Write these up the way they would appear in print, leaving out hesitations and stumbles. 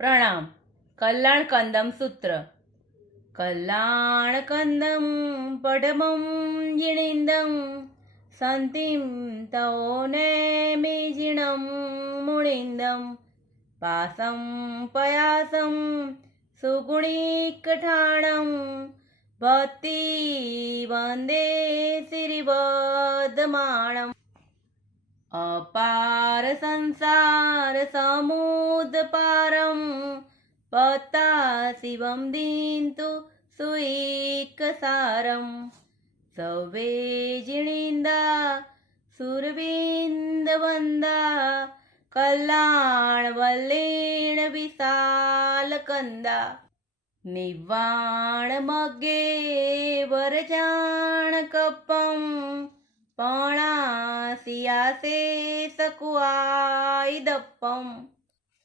પ્રણામ. કલ્યાણ કંદમ સૂત્ર. કલ્યાણ કંદમ પડમમ જીણિંદમ સંતિમ તઓને મીજીણમ મુણિંદમ પાસમ પયાસમ સુગુણિકઠાણમ ભક્તિ વંદે શ્રીવદમાણમ. અપાર સંસાર સમુદ્પારમ પત્તા શિવમ દીન્તુ સુઈકસારમ સવે જીણિંદા સુરવિંદવંદા કલ્યાણ વલ્લીણ વિશાલ કંદા નિવાણ મગે વરજાણ કપમ પણાસિયાસે સકુઆઈદપ્પમ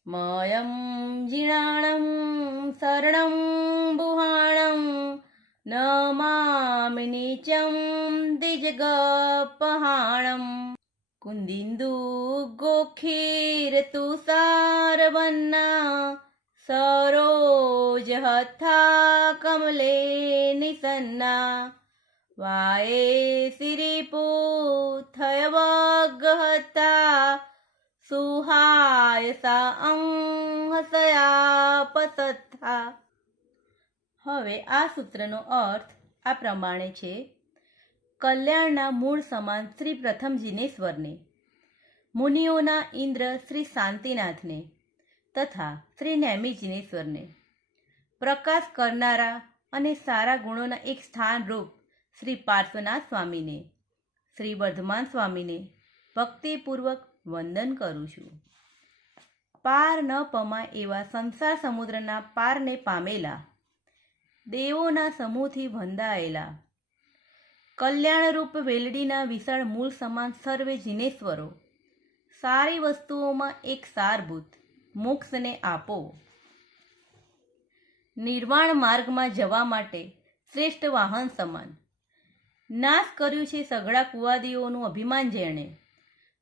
મયમ જીણાણમ શરણમ બુહાણમ નમામિ નીચમ દ્વિજગપહાણમ કુંદિંદુ ગોખીર તુષારવન્ના સરોજ હથા કમલે નિસન્ના વાયે સિરિપુ થયવગહતા સુહાયસા અંહસયા પસથા. હવે આ સૂત્રનો અર્થ આ પ્રમાણે છે. કલ્યાણના મૂળ સમાન શ્રી પ્રથમ જિનેશ્વરને, મુનિઓના ઇન્દ્ર શ્રી શાંતિનાથને તથા શ્રી નેમિ જિનેશ્વરને, પ્રકાશ કરનારા અને સારા ગુણોના એક સ્થાન રૂપ શ્રી પાર્શ્વનાથ સ્વામીને, શ્રી વર્ધમાન સ્વામીને ભક્તિપૂર્વક વંદન કરું છું. પાર ન પમાય એવા સંસાર સમુદ્રના પારને પામેલા, દેવોના સમૂહથી વંદાયેલા, કલ્યાણરૂપ વેલડીના વિશાળ મૂળ સમાન સર્વે જિનેશ્વરો, સારી વસ્તુઓમાં એક સારભૂત મોક્ષને આપો. નિર્વાણ માર્ગમાં જવા માટે શ્રેષ્ઠ વાહન સમાન, નાશ કર્યું છે સઘળા કુવાદીઓનું અભિમાન જેણે,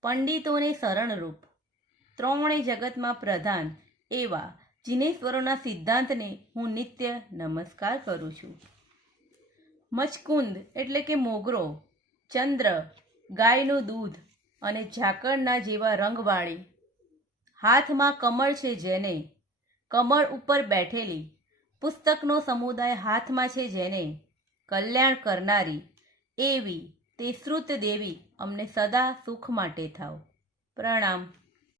પંડિતોને શરણરૂપ, ત્રણે જગતમાં પ્રધાન એવા જિનેશ્વરોના સિદ્ધાંતને હું નિત્ય નમસ્કાર કરું છું. મચકુંદ એટલે કે મોગરો, ચંદ્ર, ગાયનું દૂધ અને ઝાકળના જેવા રંગવાળી, હાથમાં કમળ છે જેને, કમળ ઉપર બેઠેલી, પુસ્તકનો સમુદાય હાથમાં છે જેને, કલ્યાણ કરનારી એવી તે શ્રુત દેવી અમને સદા સુખ માટે થાવ. પ્રણામ.